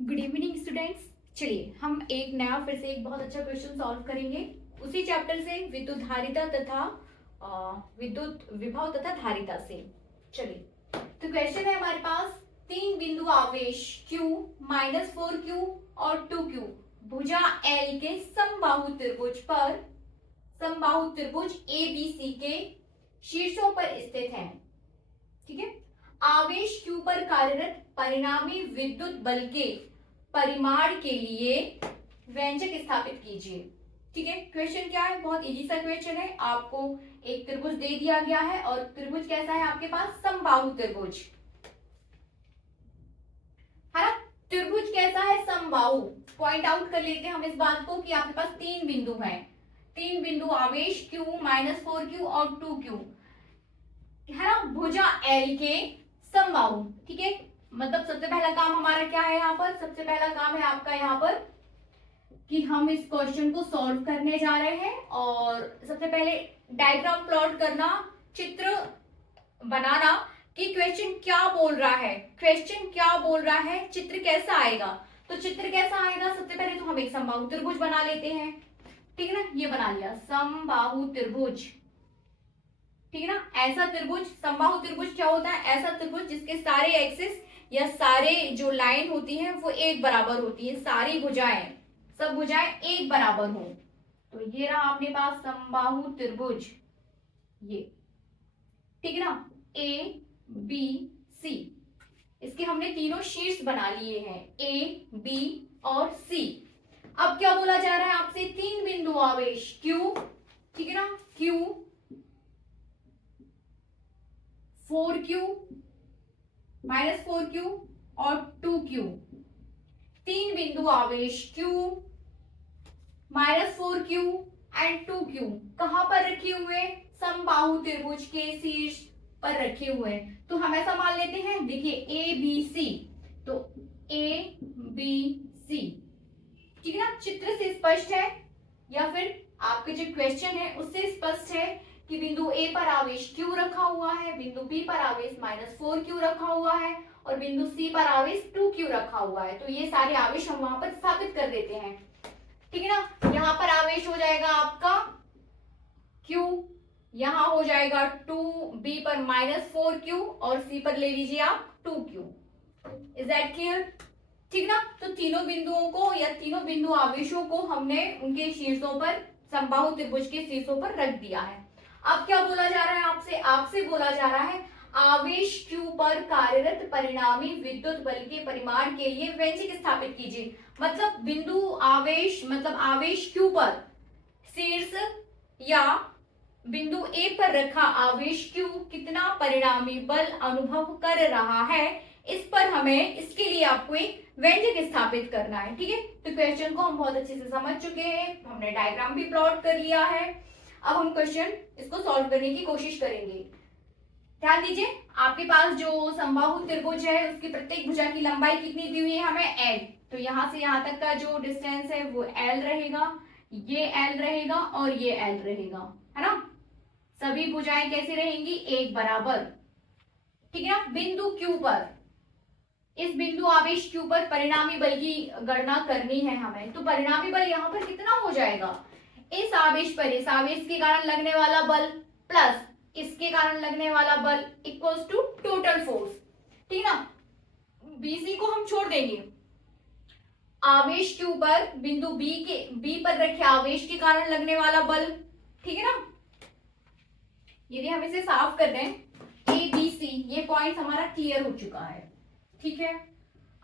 Good evening students. चलिए हम एक नया फिर से एक बहुत अच्छा क्वेश्चन सॉल्व करेंगे उसी चैप्टर से, विद्युत धारिता तथा विद्युत विभव तथा धारिता से। चलिए, तो क्वेश्चन है हमारे पास, तीन बिंदु आवेश Q -4Q और 2Q भुजा L के समबाहु त्रिभुज ABC के शीर्षों पर स्थित है। ठीक है, आवेश Q पर कार्यरत परिणामी विद्युत बल के परिमाण के लिए व्यंजक स्थापित कीजिए। ठीक है, क्वेश्चन क्या है, बहुत इजी सा क्वेश्चन है। आपको एक त्रिभुज दे दिया गया है और त्रिभुज कैसा है आपके पास, समबाहु त्रिभुज है ना। त्रिभुज कैसा है, समबाहु। पॉइंट आउट कर लेते हैं हम इस बात को कि आपके पास तीन बिंदु हैं, तीन बिंदु आवेश Q -4Q और 2Q है ना, भुजा L के समबाहु। ठीक है, मतलब सबसे पहला काम हमारा क्या है यहाँ पर, सबसे पहला काम है आपका यहाँ पर कि हम इस क्वेश्चन को सॉल्व करने जा रहे हैं। और सबसे पहले डायग्राम प्लॉट करना, चित्र बनाना कि क्वेश्चन क्या बोल रहा है, क्वेश्चन क्या बोल रहा है, चित्र कैसा आएगा। तो चित्र कैसा आएगा, सबसे पहले तो हम एक समबाहु त्रिभुज बना लेते हैं। ठीक है ना, ये बना लिया समबाहु त्रिभुज। ठीक है ना, ऐसा त्रिभुज, समबाहु त्रिभुज क्या होता है, ऐसा त्रिभुज जिसके सारे एक्सिस या सारे जो लाइन होती है वो एक बराबर होती है, सारी भुजाएं, सब भुजाएं एक बराबर हो। तो ये रहा अपने पास समबाहु त्रिभुज ये। ठीक है ना, ए बी सी, इसके हमने तीनों शीर्ष बना लिए हैं, ए बी और सी। अब क्या बोला जा रहा है आपसे, तीन बिंदु आवेश क्यू, ठीक है ना, क्यू 4Q -4Q और 2Q, तीन बिंदु आवेश Q -4Q एंड 2Q कहां पर रखे हुए, समबाहु त्रिभुज के शीर्ष पर रखे हुए। तो हम ऐसा मान लेते हैं, देखिए ABC, तो ABC, ठीक है ना, चित्र से स्पष्ट है या फिर आपके जो क्वेश्चन है उससे स्पष्ट है कि बिंदु A पर आवेश Q रखा हुआ है, बिंदु B पर आवेश -4Q रखा हुआ है और बिंदु C पर आवेश 2Q रखा हुआ है। तो ये सारे आवेश हम वहां पर स्थापित कर देते हैं। ठीक है ना, यहाँ पर आवेश हो जाएगा आपका Q, यहाँ हो जाएगा 2B पर -4Q और C पर ले लीजिए आप 2Q। Is that clear? ठीक ना, तो तीनों बिंदुओं को या तीनों बिंदु आवेशों को हमने उनके शीर्षों पर, समबाहु त्रिभुज के शीर्षों पर रख दिया है। अब क्या बोला जा रहा है आपसे, आपसे बोला जा रहा है आवेश Q पर कार्यरत परिणामी विद्युत बल के परिमाण के लिए व्यंजक स्थापित कीजिए। मतलब बिंदु आवेश, मतलब आवेश Q पर शीर्ष या बिंदु A पर रखा आवेश Q कितना परिणामी बल अनुभव कर रहा है, इस पर हमें, इसके लिए आपको एक व्यंजक स्थापित करना है। ठीक है, तो क्वेश्चन को हम बहुत अच्छे से समझ चुके हैं, हमने डायग्राम भी प्लॉट कर लिया है। अब हम क्वेश्चन इसको सॉल्व करने की कोशिश करेंगे। ध्यान दीजिए, आपके पास जो समबाहु त्रिभुज है उसकी प्रत्येक भुजा की लंबाई कितनी दी हुई है हमें, L। तो यहां से यहां तक का जो डिस्टेंस है वो L रहेगा, ये L रहेगा और ये L रहेगा, है ना। सभी भुजाएं कैसी रहेंगी, एक बराबर। ठीक है ना, बिंदु Q पर, इस बिंदु आवेश Q पर परिणामी बल की गणना करनी है हमें। तो परिणामी बल यहाँ पर कितना हो जाएगा, इस आवेश पर इस आवेश के कारण लगने वाला बल प्लस इसके कारण लगने वाला बल इक्वल्स टू टोटल फोर्स। ठीक है ना, BC को हम छोड़ देंगे, आवेश Q पर बिंदु B पर रखे आवेश के कारण लगने वाला बल। ठीक है ना, यदि हम इसे साफ कर दें, ABC, ये पॉइंट हमारा क्लियर हो चुका है। ठीक है,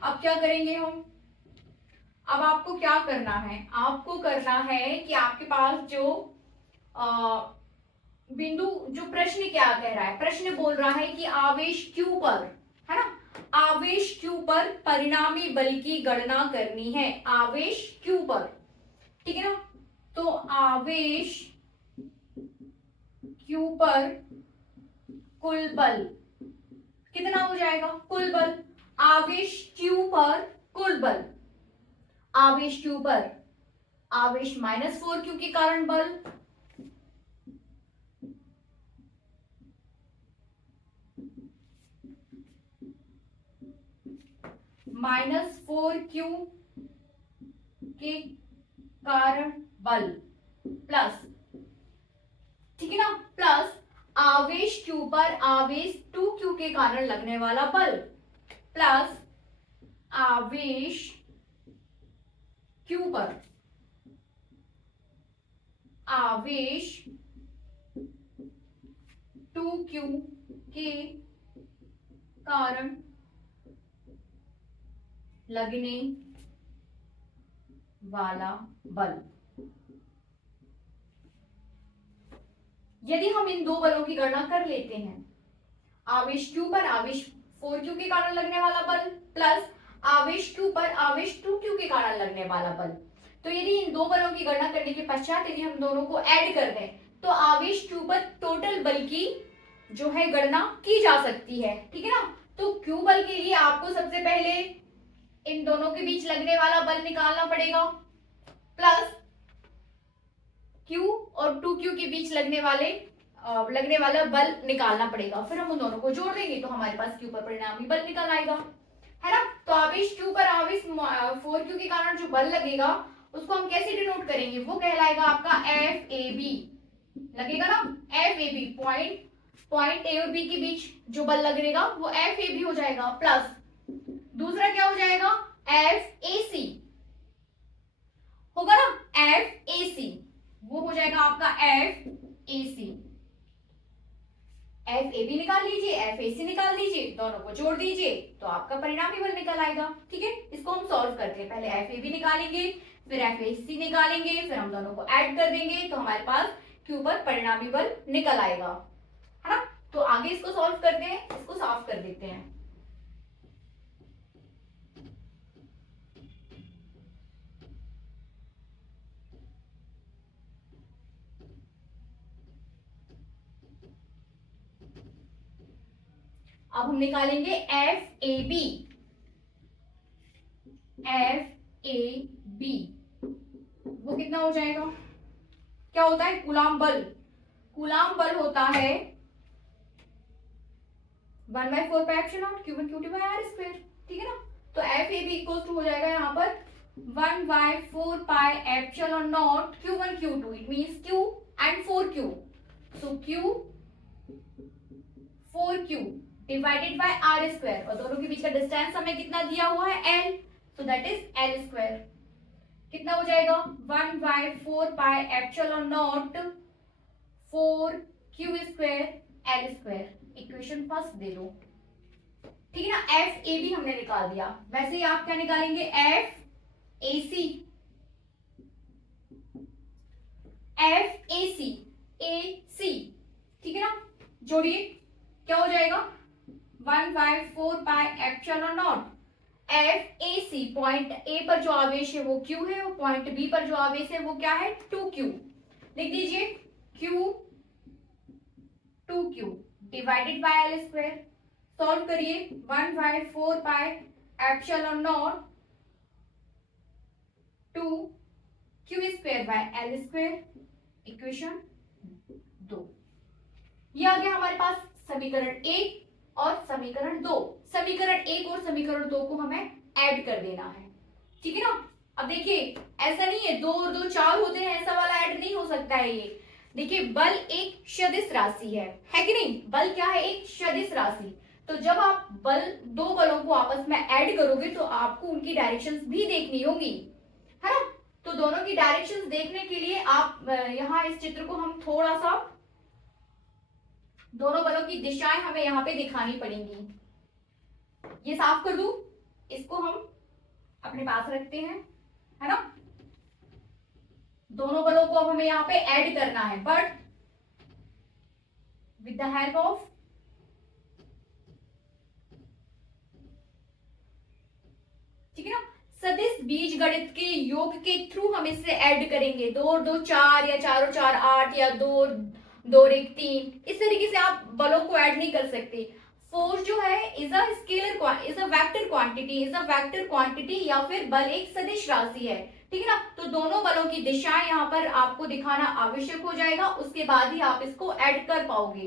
अब क्या करेंगे हम, अब आपको क्या करना है, आपको करना है कि आपके पास जो बिंदु, जो प्रश्न क्या कह रहा है, प्रश्न बोल रहा है कि आवेश Q पर, है ना, आवेश Q पर परिणामी बल की गणना करनी है, आवेश Q पर। ठीक है ना, तो आवेश Q पर कुल बल कितना हो जाएगा, कुल बल, आवेश Q पर कुल बल, आवेश Q पर आवेश -4Q के कारण बल, -4q के कारण बल प्लस, ठीक है ना, प्लस आवेश q पर आवेश 2q के कारण लगने वाला बल प्लस आवेश q पर आवेश 2q के कारण लगने वाला बल। यदि हम इन दो बलों की गणना कर लेते हैं, आवेश q पर आवेश 4q के कारण लगने वाला बल प्लस आवेश q पर आवेश 2q के कारण लगने वाला बल, तो यदि इन दो बलों की गणना करने के पश्चात यदि हम दोनों को ऐड कर दें तो आवेश q पर टोटल बल की जो है गणना की जा सकती है, ठीक है ना। तो q बल के लिए आपको सबसे पहले इन दोनों के बीच लगने वाला बल निकालना पड़ेगा प्लस q और 2q के बीच लगने वाला बल निकालना पड़ेगा, फिर हम उन दोनों को जोड़ देंगे तो हमारे पास q पर परिणामी बल निकल आएगा, है ना। तो आवेश q पर आवेश 4q के कारण जो बल लगेगा उसको हम कैसे डिनोट करेंगे, वो कहलाएगा आपका FAB लगेगा ना, FAB पॉइंट A और B के बीच जो बल लगेगा वो FAB हो जाएगा प्लस दूसरा क्या हो जाएगा FAC होगा ना, FAC वो हो जाएगा आपका FAC। FAB निकाल लीजिए, FAC निकाल दीजिए, दोनों को जोड़ दीजिए तो आपका परिणामी बल निकल आएगा, ठीक है। इसको हम सॉल्व करते हैं, पहले FAB निकालेंगे फिर FAC निकालेंगे फिर हम दोनों को ऐड कर देंगे तो हमारे पास Q पर परिणामी बल निकल आएगा, है ना। तो आगे इसको सॉल्व करते हैं, इसको साफ कर देते हैं। अब हम निकालेंगे FAB वो कितना हो जाएगा, क्या होता है कूलाम बल होता है 1/4 Q1 Q2/r², ठीक है ना। तो FAB इक्वल टू हो जाएगा यहाँ पर 1/4 Q1 Q2, it means Q and 4Q, so Q 4Q divided by r², और दोनों के बीच का डिस्टेंस हमें कितना दिया हुआ है L, so that is L², कितना हो जाएगा 1/4 4Q² L², equation first they दो, ठीक है ना। FAB हमने निकाल दिया, वैसे ही आप क्या निकालेंगे FAC ठीक है ना, जोड़िए क्या हो जाएगा 1/4 FAC, पॉइंट A पर जो आवेश है वो Q है और पॉइंट B पर जो आवेश है वो क्या है 2Q, लिख दीजिए Q 2Q divided by L², solve करिए 1/4 2Q² इक्वेशन 2। ये आ गया हमारे पास समीकरण 1 और समीकरण 2। समीकरण 1 और समीकरण 2 को हमें ऐड कर देना है, ठीक है ना। अब देखिए ऐसा नहीं है 2 और 2 4 होते हैं, ऐसा वाला ऐड नहीं हो सकता है ये। देखिए बल एक सदिश राशि है कि नहीं, बल क्या है एक सदिश राशि, तो जब आप दो बलों को आपस में ऐड करोगे तो आपको उनकी डायरेक्शंस भी देखनी होगी, है ना। तो दोनों की डायरेक्शंस देखने के लिए आप यहाँ इस चित्र को हम थोड़ा सा, दोनों बलों की दिशाएं हमें यहाँ पे दिखानी पड़ेंगी। ये साफ कर दूं, इसको हम अपने पास रखते हैं, है ना। दोनों बलों को अब हमें यहाँ पे ऐड करना है, but with the help of ठीक है ना सदिश बीजगणित के योग के थ्रू हम इससे ऐड करेंगे। 2 और 2 4 या 4 और 4 8 या 2 और 1 3, इस तरीके से आप बलों को ऐड नहीं कर सकते। फोर्स जो है is a scalar, is a vector quantity, या फिर बल एक सदिश राशि है, ठीक है ना। तो दोनों बलों की दिशाएं यहाँ पर आपको दिखाना आवश्यक हो जाएगा, उसके बाद ही आप इसको ऐड कर पाओगे,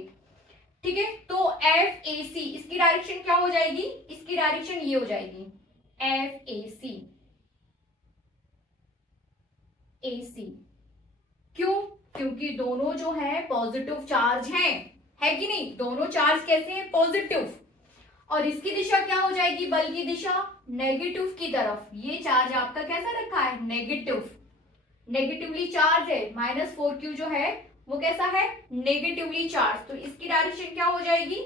ठीक है। तो FAC इसकी डायरेक्शन क्या हो जाएगी, इसकी डायरेक्शन ये हो जाएगी, एफ ए सी, ए सी। क्यों? क्योंकि दोनों जो है पॉजिटिव चार्ज हैं, है कि नहीं? दोनों चार्ज कैसे हैं? पॉजिटिव। और इसकी दिशा क्या हो जाएगी? बल की दिशा नेगेटिव की तरफ। ये चार्ज आपका कैसा रखा है? नेगेटिव, नेगेटिवली चार्ज है। -4q जो है वो कैसा है? Negatively charge. तो इसकी डायरेक्शन क्या हो जाएगी?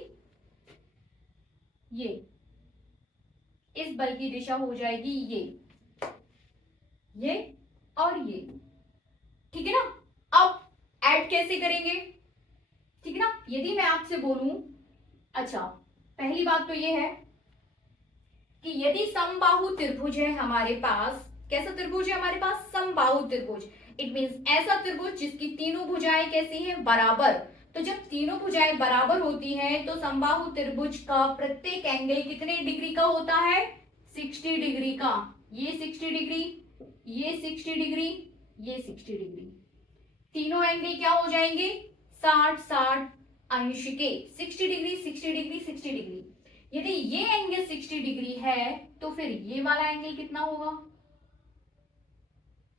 ये, इस बल की दिशा हो जाएगी ये और ये। ठीक है ना? अब ऐड कैसे करेंगे? ठीक है ना? यदि मैं आपसे बोलूं, अच्छा पहली बात तो ये है कि यदि समबाहु त्रिभुज है हमारे पास, कैसा त्रिभुज है हमारे पास? समबाहु त्रिभुज। इट मींस ऐसा त्रिभुज जिसकी तीनों भुजाएं कैसी हैं? बराबर। तो जब तीनों भुजाएं बराबर होती हैं तो समबाहु त्रिभुज का प्रत्येक एंगल कितने डिग्री का होता है? 60 डिग्री का। ये 60 डिग्री, ये 60 डिग्री, ये 60 डिग्री। तीनों एंगल क्या हो जाएंगे? 60-60 अंश के। 60 डिग्री, 60 डिग्री, 60 डिग्री। यदि ये एंगल 60 डिग्री है तो फिर ये वाला एंगल कितना होगा?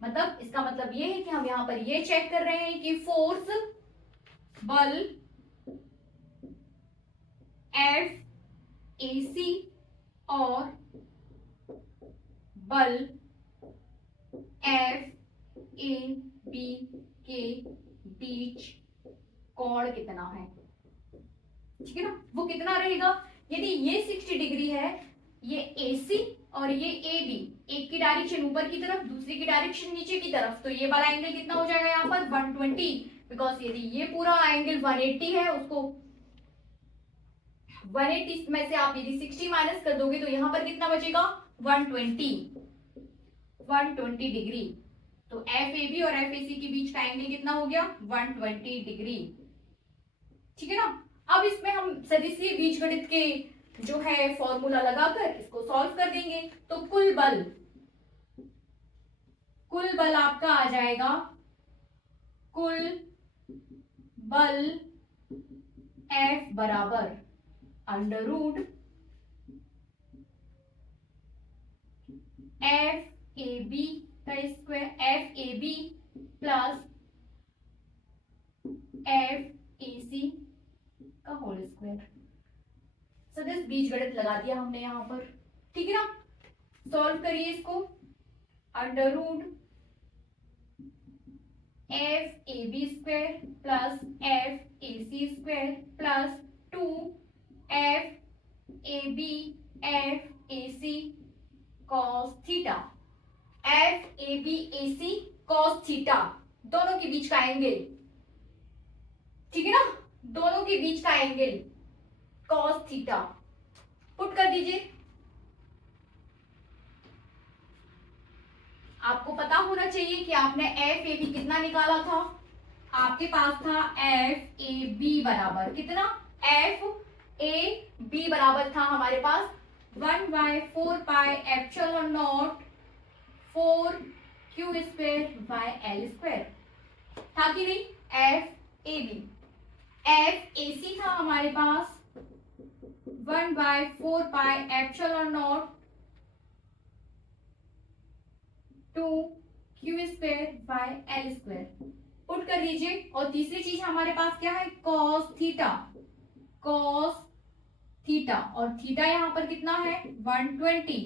मतलब इसका मतलब ये है कि हम यहां पर ये चेक कर रहे हैं कि फोर्स, बल एफ ए सी और बल एफ ए बी के बीच कोण कितना है? ठीक है ना? वो कितना रहेगा? यदि ये 60 डिग्री है, ये AC और ये AB, एक की डायरेक्शन ऊपर की तरफ, दूसरी की डायरेक्शन नीचे की तरफ, तो ये वाला एंगल कितना हो जाएगा यहाँ पर? 120। बिकॉज यदि ये पूरा एंगल 180 है, उसको 180 में से आप यदि 60 माइनस कर दोगे तो यहाँ पर कितना बचेगा? 120 डिग्री। तो FAB और FAC के बीच का एंगल कितना हो गया? 120 डिग्री। ठीक है ना? अब इसमें हम सदिशीय बीजगणित के जो है फॉर्मूला लगाकर इसको सॉल्व कर देंगे। तो कुल बल आपका आ जाएगा, कुल बल F बराबर अंडर रूट FAB का स्क्वायर, FAB प्लस FAC का होल स्क्वायर। सदिश बीजगणित लगा दिया हमने यहाँ पर। ठीक है ना? सॉल्व करिए इसको। Under root FAB square plus FAC square plus 2 FAB FAC cos theta. FAB AC cos theta, दोनों के बीच का एंगल। ठीक है ना? दोनों के बीच का एंगल cos थीटा पुट कर दीजिए। आपको पता होना चाहिए कि आपने FAB कितना निकाला था? आपके पास था FAB बराबर कितना? FAB बराबर था हमारे पास 1/4 pi epsilon naught 4q square by L square था कि नहीं? FAB। FAC था हमारे पास 1/4 pi epsilon naught 2q square by L square put कर दीजिए। और तीसरी चीज हमारे पास क्या है? cos theta. और थीटा यहाँ पर कितना है? 120।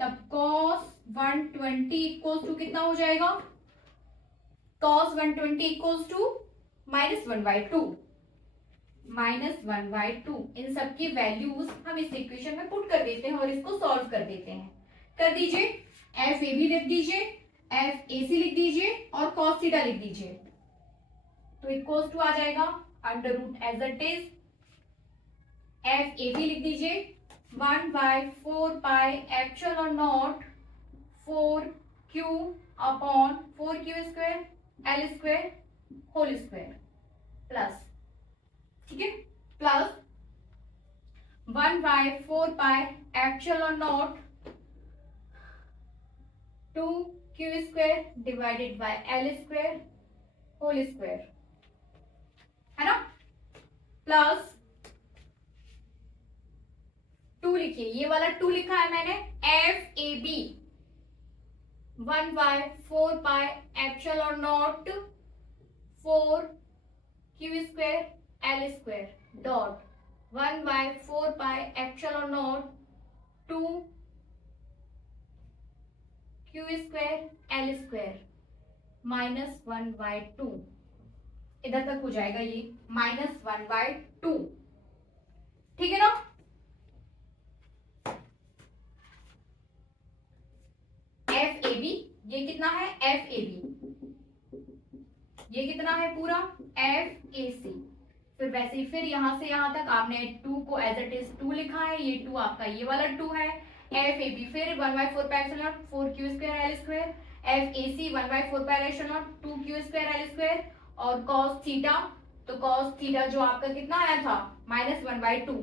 तब cos 120 इक्वल्स टू कितना हो जाएगा? cos 120 equals to -1/2। इन सब की वैल्यूज हम इस इक्वेशन में पुट कर देते हैं और इसको सॉल्व कर देते हैं। कर दीजिए। FAB लिख दीजिए, FAC लिख दीजिए और cos थीटा लिख दीजिए। तो इक्वल्स टू आ जाएगा under root as it is FAB लिख दीजिए 1/4 pi epsilon naught 4q upon 4q square L square whole square plus, ठीक है, plus 1/4 pi epsilon naught 2q square divided by L square whole square, है ना, plus 2 लिखिए, ये वाला 2 लिखा है मैंने, F A B 1/4 pi epsilon naught 4 Q square L square dot 1/4 pi epsilon naught 2 Q square L square -1/2। इधर तक हो जाएगा ये -1/2, ठीक है ना। एफ ए बी, ये कितना है, एफ ए बी, ये कितना है पूरा, एफ ए सी। फिर वैसे ही फिर यहां से यहां तक आपने 2 को एज इट इज 2 लिखा है, ये 2 आपका ये वाला 2 है। एफ ए बी फिर 1/4 pi epsilon naught 4 Q square L square, F A C 1/4 pi epsilon naught 2 Q square L square, और कॉस थीटा, तो कॉस थीटा जो आपका कितना आया था, -1/2,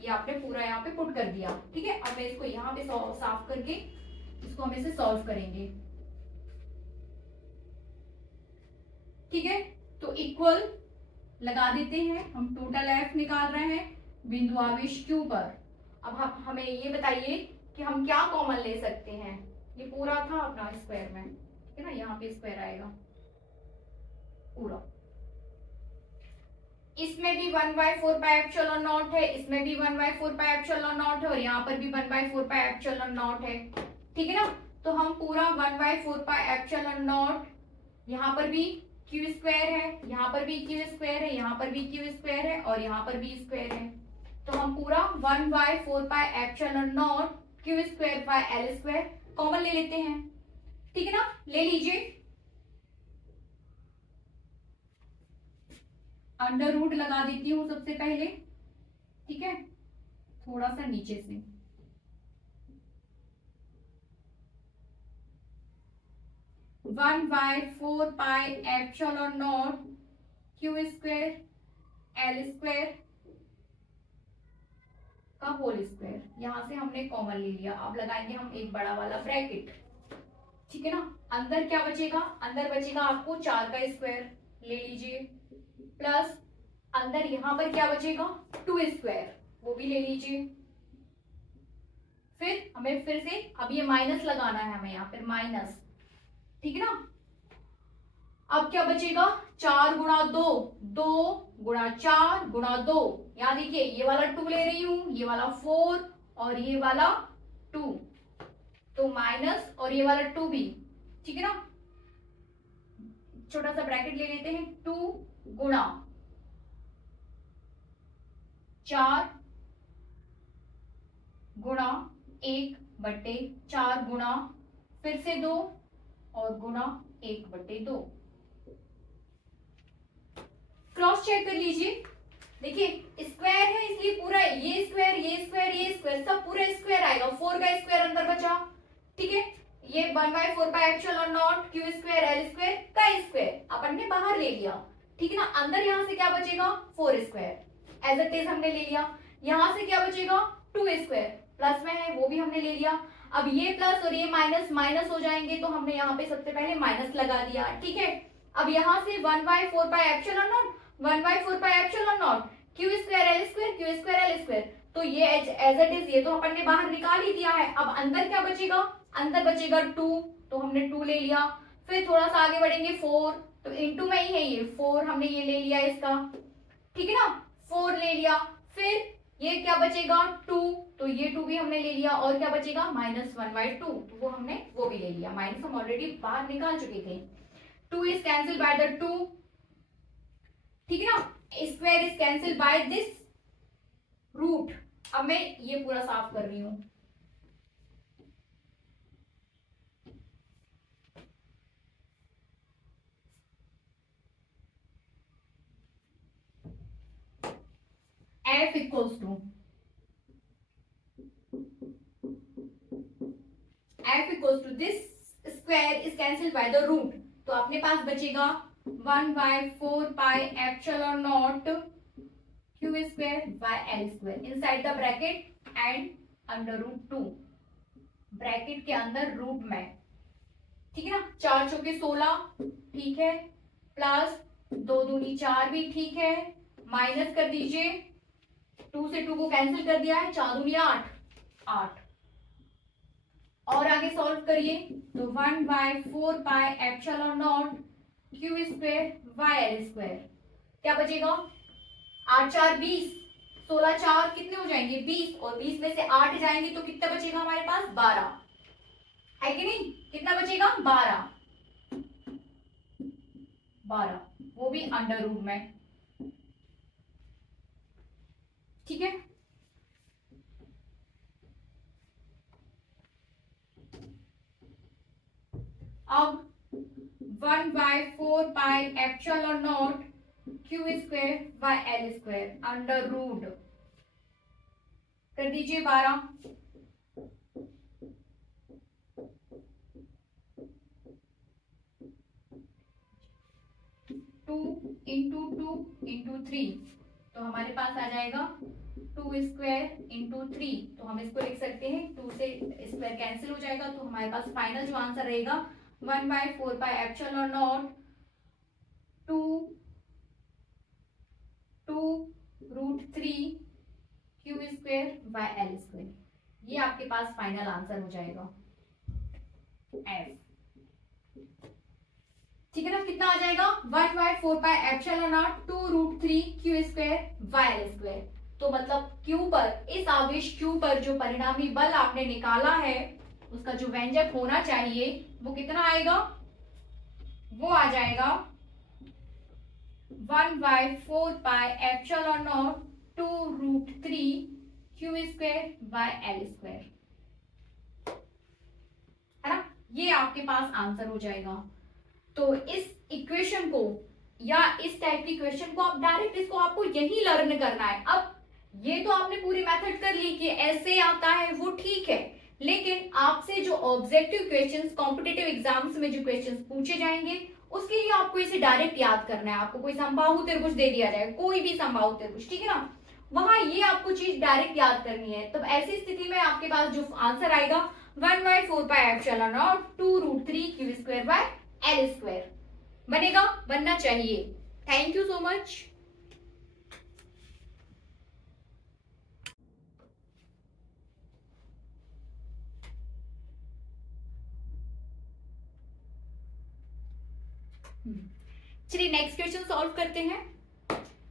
ये आपने पूरा यहाँ पे पुट कर दिया, ठीक है। अब मैं इसको यहाँ पे साफ करके इसको हम इसे सॉल्व करेंगे, ठीक है। तो इक्वल लगा देते हैं, हम टोटल एफ निकाल रहे हैं बिंदु आवेश क्यू पर। अब हमें ये बताइए कि हम क्या कॉमन ले सकते हैं। ये पूरा था अपना स्क्वायर में, ठीक है ना, यहाँ पे स्क्वायर आएगा पूरा। इसमें भी 1/4 पाई एप्सिलॉन नॉट है, इसमें भी 1/4 पाई एप्सिलॉन नॉट है, और यहाँ पर भी 1/4 पाई एप्सिलॉन नॉट है, ठीक है ना। तो हम पूरा 1/4 पाई एप्सिलॉन नॉट, यहाँ पर भी क्यू स्क्वायर है, यहाँ पर भी क्यू स्क्वायर है, यहाँ पर भी क्यू स्क्वायर है, और यहाँ पर भी स्क्वायर है। तो हम पूरा 1/4 pi epsilon naught Q square by L square common ले लेते हैं, ठीक है ना। ले लीजिए, अंडर रूट लगा देती हूँ सबसे पहले, ठीक है, थोड़ा सा नीचे से। One by 4 pi epsilon naught Q square L square का होल स्क्वायर, यहां से हमने कॉमन ले लिया। अब लगाएंगे हम एक बड़ा वाला ब्रैकेट, ठीक है ना। अंदर क्या बचेगा, अंदर बचेगा आपको 4 का स्क्वायर, ले लीजिए, प्लस अंदर यहां पर क्या बचेगा, 2 स्क्वायर, वो भी ले लीजिए। फिर हमें फिर से अब ये माइनस लगाना है हमें यहाँ पर माइनस, ठीक है ना। अब क्या बचेगा, 4 गुणा 2, 2 गुणा 4 गुणा 2, यहां देखिए ये वाला 2 ले रही हूं, ये वाला 4 और ये वाला 2, तो माइनस और ये वाला 2 भी, ठीक है ना। छोटा सा ब्रैकेट ले लेते हैं, 2 गुणा 4 गुणा 1/4 गुणा फिर से 2 और गुणा 1/2। क्रॉस चेक कर लीजिए, देखिए स्क्वायर है इसलिए पूरा ये स्क्वायर ये स्क्वायर ये स्क्वायर सब पूरा स्क्वायर आएगा, 4 का स्क्वायर अंदर बचा, ठीक है। ये 1/4 pi epsilon naught Q square L square का स्क्वायर अपन ने बाहर ले लिया, ठीक है ना। अंदर यहां से क्या बचेगा, 4 स्क्वायर एज इट इज हमने ले लिया। यहां से क्या बचेगा, 2 स्क्वायर प्लस में है, वो भी हमने ले लिया। अब ये प्लस और ये माइनस माइनस हो जाएंगे, तो हमने यहाँ पे सबसे पहले माइनस लगा दिया, ठीक है। अब यहाँ से 1/4 pi epsilon not 1/4 pi epsilon naught Q square L square Q square L square, तो ये एज इट इज ये तो अपन ने बाहर निकाल ही दिया है। अब अंदर क्या बचेगा, अंदर बचेगा 2, तो हमने 2 ले लिया। फिर थोड़ा सा आगे बढ़ेंगे 4, तो इनटू में ही है ये 4, हमने ये ले लिया इसका, ठीक है ना, 4 ले लिया। फिर ये क्या बचेगा 2, तो ये 2 भी हमने ले लिया, और क्या बचेगा -1/2, तो वो हमने वो भी ले लिया, माइनस हम ऑलरेडी बाहर निकाल चुके थे। 2 इज कैंसिल बाय द 2, ठीक है ना, square is cancel by this root. अब मैं ये पूरा साफ कर रही हूं, f equals to this square is cancel by the root, तो अपने पास बचेगा 1/4 pi epsilon naught Q square by L square inside the bracket and under root 2, bracket के अंदर रूट में, ठीक है ना। 4 चौके 16, ठीक है, प्लस 2 दूनी 4 भी ठीक है, माइनस कर दीजिए, 2 से 2 को कैंसिल कर दिया है, 4 दूनी 8, 8। और आगे सॉल्व करिए तो 1/4πε0 q square by l square, क्या बचेगा 8 4 20, 16 4 कितने हो जाएंगे 20, और 20 में से 8 जाएंगे तो कितना बचेगा हमारे पास 12, है कि नहीं, कितना बचेगा 12, 12, वो भी अंडर रूट में, ठीक है। अब 1/4πε0 q square by L square under root कर दीजिए 12, 2 इंटू 2 इंटू 3, तो हमारे पास आ जाएगा 2 स्क्वायर इंटू 3, तो हम इसको लिख सकते हैं 2 से स्क्वायर कैंसिल हो जाएगा, तो हमारे पास फाइनल जो आंसर रहेगा 1/4πε0 2√3 Q square by L square, ये आपके पास फाइनल आंसर हो जाएगा एफ, ठीक है ना। कितना आ जाएगा 1/4πε0 2√3 Q square by L square. तो मतलब क्यू पर, इस आवेश क्यू पर जो परिणामी बल आपने निकाला है उसका जो व्यंजक होना चाहिए वो कितना आएगा, वो आ जाएगा 1/4πε0 2√3 Q square by L square, है ना, ये आपके पास आंसर हो जाएगा। तो इस इक्वेशन को या इस टाइप की क्वेश्चन को आप डायरेक्ट इसको आपको यही लर्न करना है। अब ये तो आपने पूरी मेथड कर ली कि ऐसे आता है वो ठीक है, लेकिन आपसे जो ऑब्जेक्टिव क्वेश्चंस कॉम्पिटिटिव एग्जाम्स में जो क्वेश्चंस पूछे जाएंगे उसके लिए आपको इसे डायरेक्ट याद करना है। आपको कोई समबाहु त्रिभुज दे दिया जाए, कोई भी समबाहु त्रिभुज, ठीक है ना, वहां ये आपको चीज डायरेक्ट याद करनी है। तब ऐसी स्थिति में आपके पास जो आंसर आएगा 1/4πε0 2√3 Q square by L square बनेगा, बनना चाहिए। Thank you so much. चलिए नेक्स्ट क्वेश्चन सॉल्व करते हैं।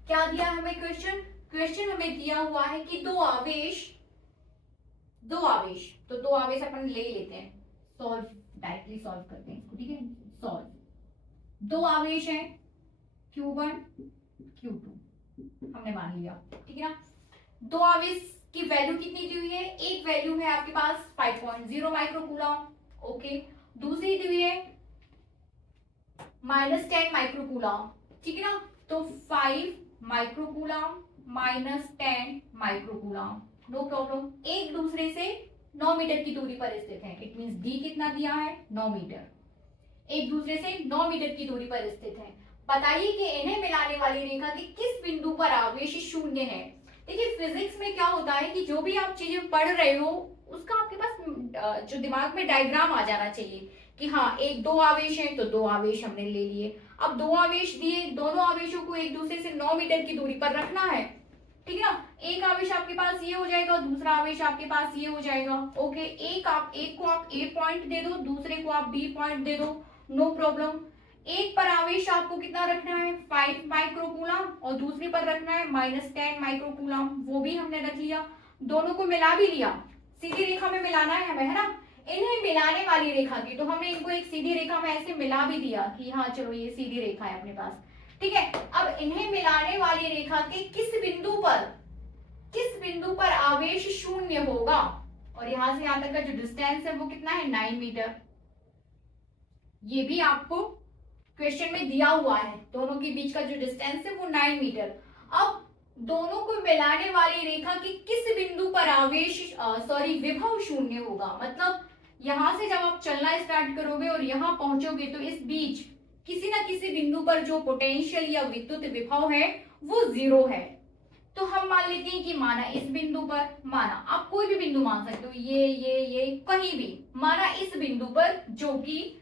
क्या दिया हमें क्वेश्चन, क्वेश्चन हमें दिया हुआ है कि दो आवेश, तो दो आवेश अपन ले लेते हैं, सॉल्व डायरेक्टली सॉल्व करते हैं इसको, ठीक है। सॉल्व, दो आवेश हैं Q1 Q2 हमने मान लिया, ठीक है ना। दो आवेश की वैल्यू कितनी दी हुई है, एक वैल्यू है आपके पास 5.0 माइक्रोकूलम, ओके, दूसरी दी हुई है -10 माइक्रोकूलम, ठीक है ना। तो 5 माइक्रोकूलम -10 माइक्रोकूलम, नो प्रॉब्लम, एक दूसरे से 9 मीटर की दूरी पर स्थित है। इट मींस डी कितना दिया है 9 मीटर, एक दूसरे से 9 मीटर की दूरी पर स्थित है। बताइए कि इन्हें मिलाने वाली रेखा के किस बिंदु पर आवेश शून्य है। देखिए फिजिक्स में क्या होता है कि जो भी आप चीजें पढ़ रहे हो उसका आपके पास जो दिमाग में डायग्राम आ जाना चाहिए कि हाँ एक दो आवेश हैं तो दो आवेश हमने ले लिए, अब दो आवेश दिए, दोनों आवेशों को एक दूसरे से 9 मीटर की दूरी पर रखना है, ठीक है ना। एक आवेश आपके पास ये हो जाएगा, दूसरा आवेश आपके पास ये हो जाएगा, ओके। एक को आप ए पॉइंट दे दो, दूसरे को आप बी पॉइंट दे दो, नो प्रॉब्लम। एक पर आवेश आपको कितना रखना है 5 माइक्रोकूलम और दूसरे पर रखना है -10 माइक्रोकूलम, वो भी हमने रख लिया, दोनों को मिला भी लिया, सीधी रेखा में मिलाना है हमें, है ना। इन्हें मिलाने वाली रेखा की, तो हमने इनको एक सीधी रेखा में ऐसे मिला भी दिया कि हाँ चलो ये सीधी रेखा है अपने पास, ठीक है। अब इन्हें मिलाने वाली रेखा के किस बिंदु पर आवेश शून्य होगा, और यहां से यहां तक का जो डिस्टेंस है वो कितना है 9 मीटर, ये भी आपको क्वेश्चन में दिया हुआ है, दोनों के बीच का जो डिस्टेंस है वो 9 मीटर। अब दोनों को मिलाने वाली रेखा के किस बिंदु पर आवेश विभव शून्य होगा, मतलब यहां से जब आप चलना स्टार्ट करोगे और यहां पहुंचोगे तो इस बीच किसी ना किसी बिंदु पर जो पोटेंशियल या विद्युत विभव है वो 0 है। तो हम मान लेते हैं कि माना इस बिंदु पर, माना आप कोई भी बिंदु मान सकते हो, ये कहीं भी, माना इस बिंदु पर जो कि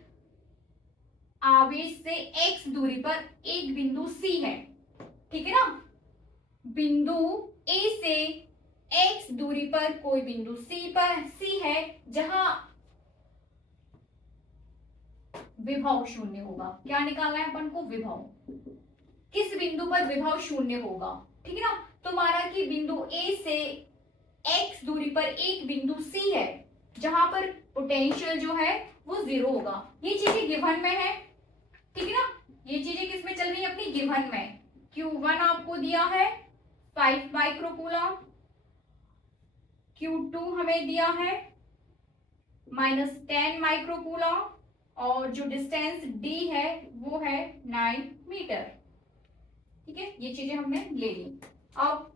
आवेश से x दूरी पर एक बिंदु C है, ठीक है ना। बिंदु A से x दूरी पर कोई बिंदु C है जहां विभव शून्य होगा। क्या निकालना है अपन को? विभव। किस बिंदु पर विभव शून्य होगा? ठीक है ना। तो माना कि बिंदु A से x दूरी पर एक बिंदु C है जहां पर पोटेंशियल जो है वो 0 होगा। ये चीजें गिवन में है, ठीक है ना। ये चीजें किसमें चल रही है? अपनी गिवन में। Q1 आपको दिया है 5 माइक्रोकूलम, Q2 हमें दिया है -10 माइक्रोकूलम, और जो डिस्टेंस D है वो है 9 मीटर। ठीक है, ये चीजें हमने ले ली। अब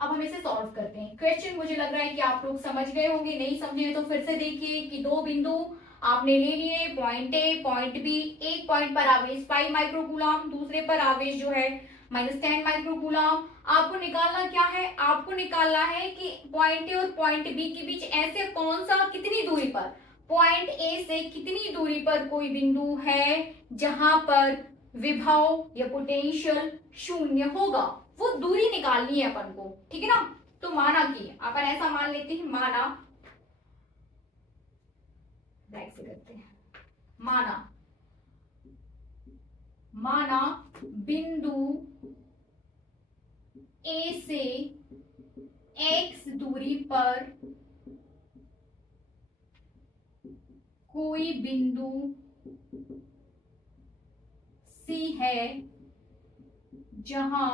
हम इसे सॉल्व करते हैं। क्वेश्चन मुझे लग रहा है कि आप लोग समझ गए होंगे, नहीं समझे तो फिर से देखिए कि दो बिंदु आपने ले लिए, पॉइंट ए पॉइंट बी। एक पॉइंट पर आवेश 5 माइक्रोकूलम, दूसरे पर आवेश जो है -10 माइक्रोकूलम। आपको निकालना क्या है? आपको निकालना है कि पॉइंट ए और पॉइंट बी के बीच ऐसे कौन सा, कितनी दूरी पर, पॉइंट ए से कितनी दूरी पर कोई बिंदु है जहां पर विभव या पोटेंशियल शून्य होगा। वो दूरी निकालनी है अपन को, ठीक है ना। तो माना कि अपन ऐसा मान लेते हैं, से करते हैं, माना बिंदु ए से x दूरी पर कोई बिंदु C है जहां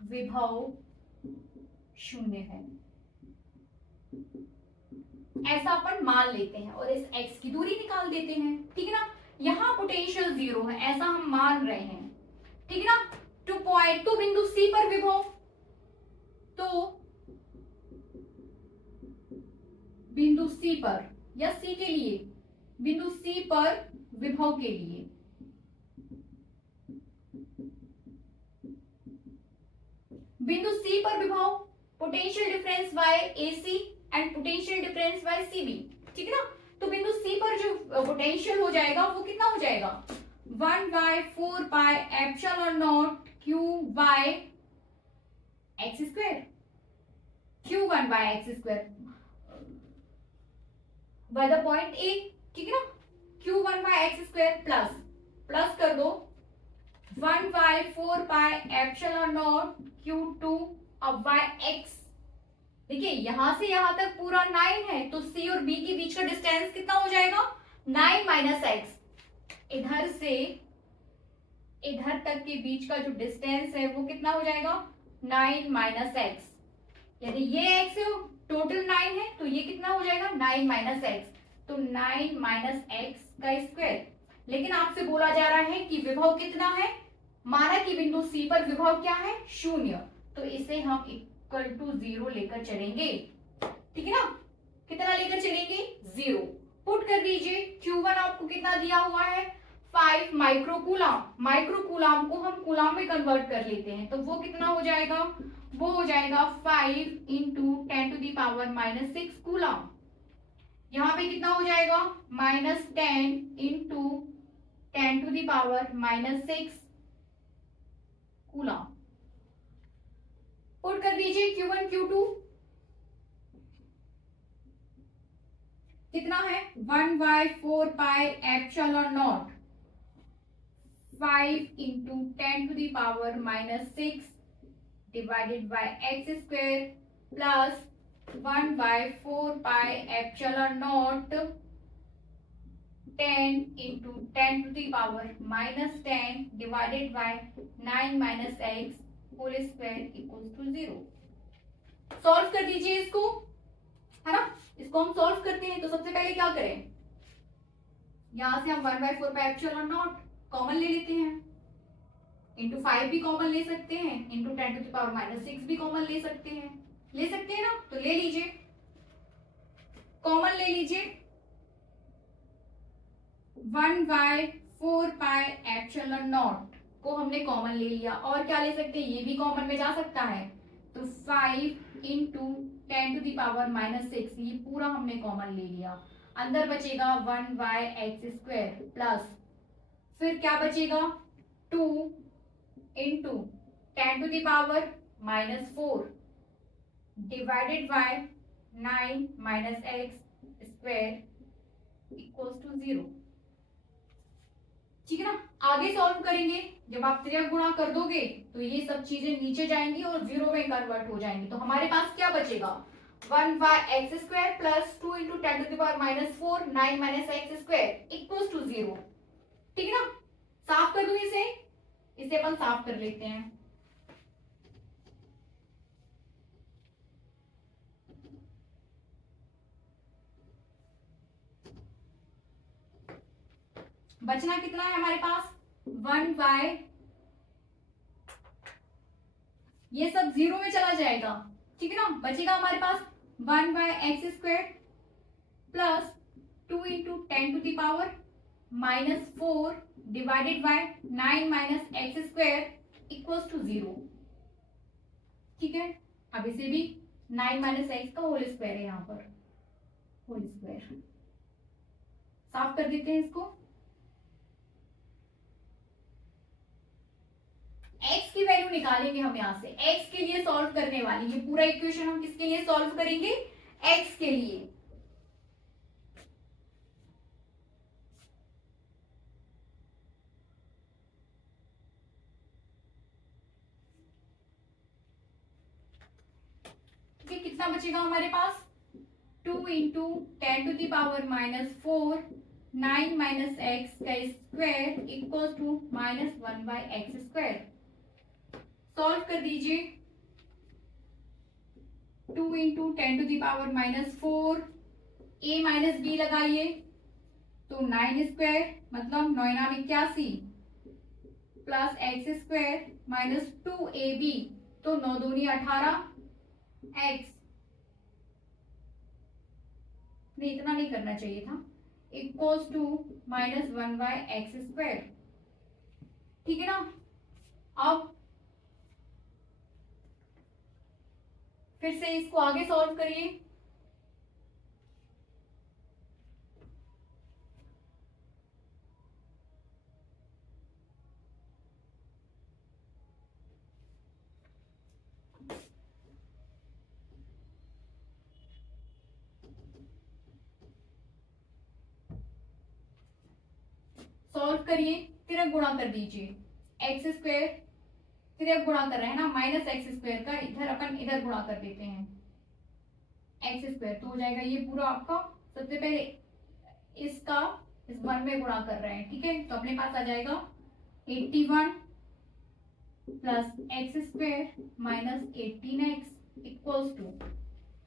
विभव शून्य है। ऐसा अपन मान लेते हैं और इस x की दूरी निकाल देते हैं, ठीक है ना। यहां पोटेंशियल 0 है ऐसा हम मान रहे हैं, ठीक है ना। टू बिंदु C पर विभव, तो बिंदु C पर या C के लिए, बिंदु C पर विभव के लिए बिंदु C पर विभव, potential difference bye AC and potential difference bye CB, ठीक है ना। तो बिंदु C पर जो पोटेंशियल हो जाएगा वो कितना हो जाएगा? 1/4 pi epsilon naught Q by x square, Q1 by x square by the point A, ठीक है ना। Q1 by x square plus कर दो 1/4 पाई एप्सिलॉन नॉट Q2 अब बाय x। देखिए यहां से यहां तक पूरा 9 है, तो C और B के बीच का डिस्टेंस कितना हो जाएगा? 9 माइनस x। इधर से इधर तक के बीच का जो डिस्टेंस है वो कितना हो जाएगा? 9 माइनस x। यदि ये x है, टोटल 9 है, तो ये कितना हो जाएगा? 9 माइनस x। तो 9 माइनस x का स्क्वायर। लेकिन आपसे बोला जा रहा है कि विभव कितना है। माना कि बिंदु C पर विभव क्या है? शून्य। तो इसे हम इक्वल टू 0 लेकर चलेंगे, ठीक है ना। कितना लेकर चलेंगे? 0। पुट कर दीजिए। Q1 आपको कितना दिया हुआ है? 5 माइक्रोकूलम। माइक्रोकूलम को हम कूलम में कन्वर्ट कर लेते हैं, तो वो कितना हो जाएगा? वो हो जाएगा 5 इंटू 10⁻⁻6 कूलम। यहाँ पे कितना हो जाएगा? -10 इंटू 10⁻⁻6 कूलम। पुट कर दीजिए Q1 Q2 कितना है? 1/4 pi epsilon naught 5 into 10⁻⁻6 divided by x square plus 1/4 pi epsilon naught 10 into 10⁻⁻10 divided by 9 minus x whole square equals to 0। Solve कर दीजिए इसको, है ना। इसको हम सॉल्व करते हैं, तो सबसे पहले क्या करें? यहां से हम 1/4 पाई एप्सिलॉन नॉट कॉमन ले लेते हैं, इंटू 5 भी कॉमन ले सकते हैं, इंटू 10⁻⁻6 भी कॉमन ले सकते हैं, ना। तो ले लीजिए, कॉमन ले लीजिए। 1/4 पाई एप्सिलॉन नॉट को हमने कॉमन ले लिया, और क्या ले सकते हैं? ये भी कॉमन में जा सकता है, तो 5 इंटू 10⁻⁻6 ये पूरा हमने कॉमन ले लिया। अंदर बचेगा 1/x स्क्वायर प्लस, फिर क्या बचेगा? 2 into 10 to the power -4 divided by 9 minus x square equals to 0। ठीक है ना। आगे सॉल्व करेंगे, जब आप त्रियक गुणा कर दोगे तो ये सब चीजें नीचे जाएंगी और 0 में कन्वर्ट हो जाएंगी। तो हमारे पास क्या बचेगा, 1 by x square plus 2 into 10 to the power -4 9 minus x square equals to 0। ठीक है ना। साफ कर दूं इसे अपन साफ कर लेते हैं। बचना कितना है हमारे पास, 1 बाय, ये सब 0 में चला जाएगा। ठीक है ना। बचेगा हमारे पास 1 by x square plus 2 into 10 to the power -4 divided by 9 minus x square equals to 0। ठीक है। अब इसे भी 9 माइनस एक्स का होल स्क्वायर है, यहाँ पर होल स्क्वायर साफ कर देते हैं इसको। x की वैल्यू निकालेंगे हम यहाँ से, x के लिए सॉल्व करने वाली, ये पूरा इक्वेशन हम किसके लिए सॉल्व करेंगे, x के लिए। ठीक है, कितना बचेगा हमारे पास, 2 into 10 to the power -4 9 minus x का square equals to -1 by x square. Solve कर दीजिए, 2 into 10 to the power -4 a minus b लगाइए तो 9 स्क्वायर मतलब 9×81 प्लस एक्स स्क्वायर -2ab तो 9×2 = 18 x, नहीं इतना नहीं करना चाहिए था, equals to -1 by x square. ठीक है ना। अब फिर से इसको आगे सॉल्व करिए, सॉल्व करिए, तिरक गुणा कर दीजिए, एक्स स्क्वायर तिरक गुणा कर रहे हैं ना, माइनस एक्स स्क्वायर का इधर अपन इधर गुणा कर देते हैं, एक्स स्क्वायर तो हो जाएगा ये पूरा आपका, सबसे पहले इसका इस 1 में गुणा कर रहे हैं। ठीक है, तो अपने पास आ जाएगा 81 plus x square -18x equals to,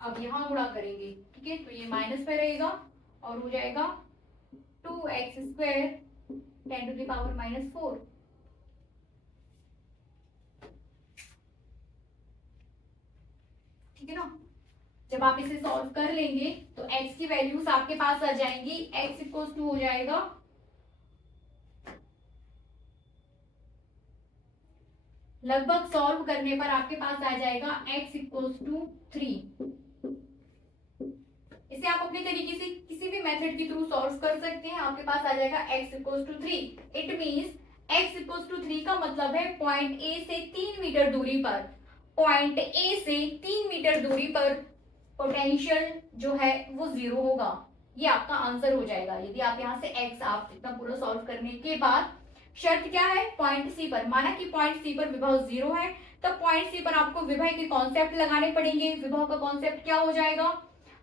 अब यहाँ गुणा करेंगे। ठीक है, तो ये माइनस पे रहेगा और हो जाएगा 2x square 10 to the power -4। ठीक है ना। जब आप इसे सॉल्व कर लेंगे तो x की वैल्यूज आपके पास आ जाएंगी, x इक्वल्स टू हो जाएगा लगभग सॉल्व करने पर आपके पास आ जाएगा x इक्वल्स टू 3। इसे आप अपने तरीके से किसी भी मेथड के थ्रू सॉल्व कर सकते हैं, आपके पास आ जाएगा x equals to 3। It means x equals to 3 का मतलब है पॉइंट A से 3 मीटर दूरी पर, पॉइंट A से 3 मीटर दूरी पर पोटेंशियल जो है वो 0 होगा। ये आपका आंसर हो जाएगा। यदि आप यहाँ से x आप इतना पूरा सॉल्व करने के बाद शर्त क्या है, पॉइंट C पर, माना कि पॉइंट C पर विभव 0 है, तब पॉइंट C पर आपको विभव के कॉन्सेप्ट लगाने पड़ेंगे। विभव का कॉन्सेप्ट क्या हो जाएगा,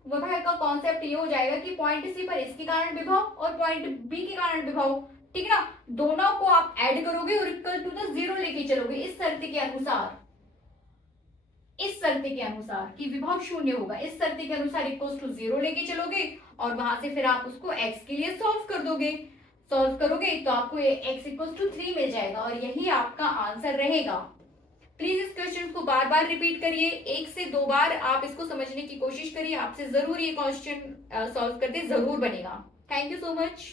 विभव का कॉन्सेप्ट ये हो जाएगा कि पॉइंट सी पर इसके कारण विभव और पॉइंट बी के कारण विभव। ठीक है ना, दोनों को आप ऐड करोगे और इक्वल टू द 0 लेके चलोगे इस शर्त के अनुसार, इस शर्त के अनुसार कि विभव 0 होगा, इस शर्त के अनुसार इक्वल टू 0 लेके चलोगे और वहां से फिर आप उसको x के लिए सॉल्व कर दोगे। सॉल्व करोगे तो आपको x इक्वल टू 3 मिल जाएगा और यही आपका आंसर रहेगा। प्लीज इस क्वेश्चन को बार बार रिपीट करिए, 1 से 2 बार आप इसको समझने की कोशिश करिए, आपसे जरूर ये क्वेश्चन सॉल्व करते जरूर बनेगा। Thank you so much.